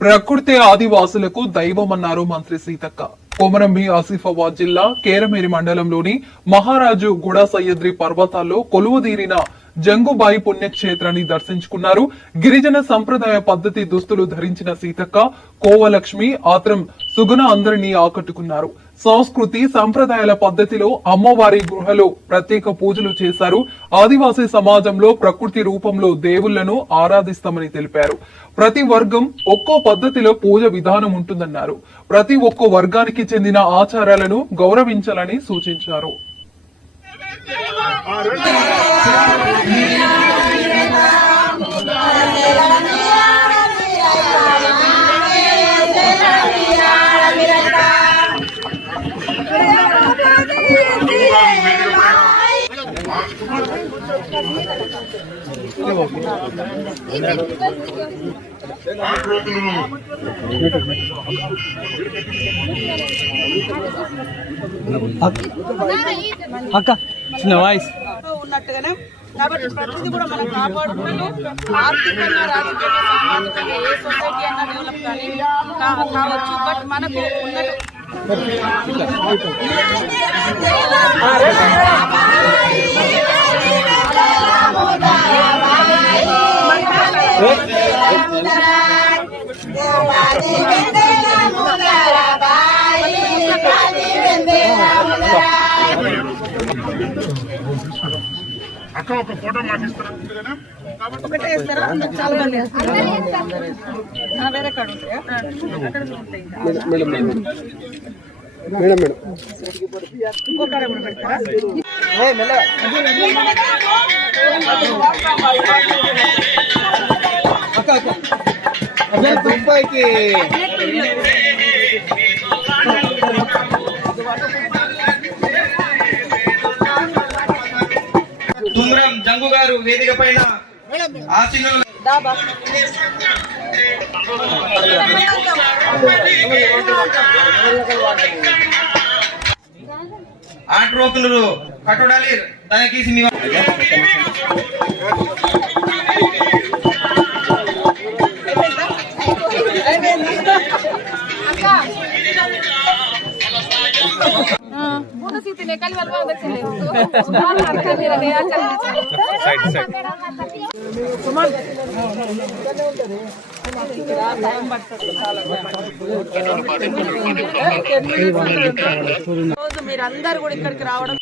ప్రకృతి ఆదివాసులకు దైవమన్నారు మంత్రి సీతక్క. కొమరంభి ఆసిఫాబాద్ జిల్లా కేరమేరి మండలంలోని మహారాజు గుడా సయ్యద్రి పర్వతాల్లో కొలువుదీరిన జంగుబాయి పుణ్యక్షేత్రాన్ని దర్శించుకున్నారు. గిరిజన సంప్రదాయ పద్ధతి దుస్తులు ధరించిన సీతక్క, కోవలక్ష్మి, ఆత్రం సుగుణ అందరినీ ఆకట్టుకున్నారు. సంస్కృతి సంప్రదాయాల పద్ధతిలో అమ్మవారి గృహలో ప్రత్యేక పూజలు చేశారు. ఆదివాసీ సమాజంలో ప్రకృతి రూపంలో దేవుళ్లను ఆరాధిస్తామని తెలిపారు. ప్రతి వర్గం ఒక్కో పద్ధతిలో పూజ విధానం ఉంటుందన్నారు. ప్రతి ఒక్కో వర్గానికి చెందిన ఆచారాలను గౌరవించాలని సూచించారు. అక్క చిన్న వాయిస్ ఉన్నట్టుగానే కాబట్టి ప్రతిదీ కూడా మనం కాపాడుకుంటూ ఆర్థికంగా రాజకీయంగా సామాజికంగా ఏ సొసైటీ అన్నా డెవలప్ కానీ కావచ్చు. బట్ మనకు ఉన్నట్టు అక్క ఒక ఫోటో మాకిస్తారా? ఒకటే ఇస్తారా? చాలా మంది వేరే కాడ ఉంటాయా? ఇంకో కాడ కూడా పెడతారా? దుంపైకి తుమ్రం జంగు గారు వేదిక పైన ఆశీనులు ఆట రోకులు కట్టుడాలి దయచేసి మీ మీరందరూ కూడా ఇక్కడికి రావడం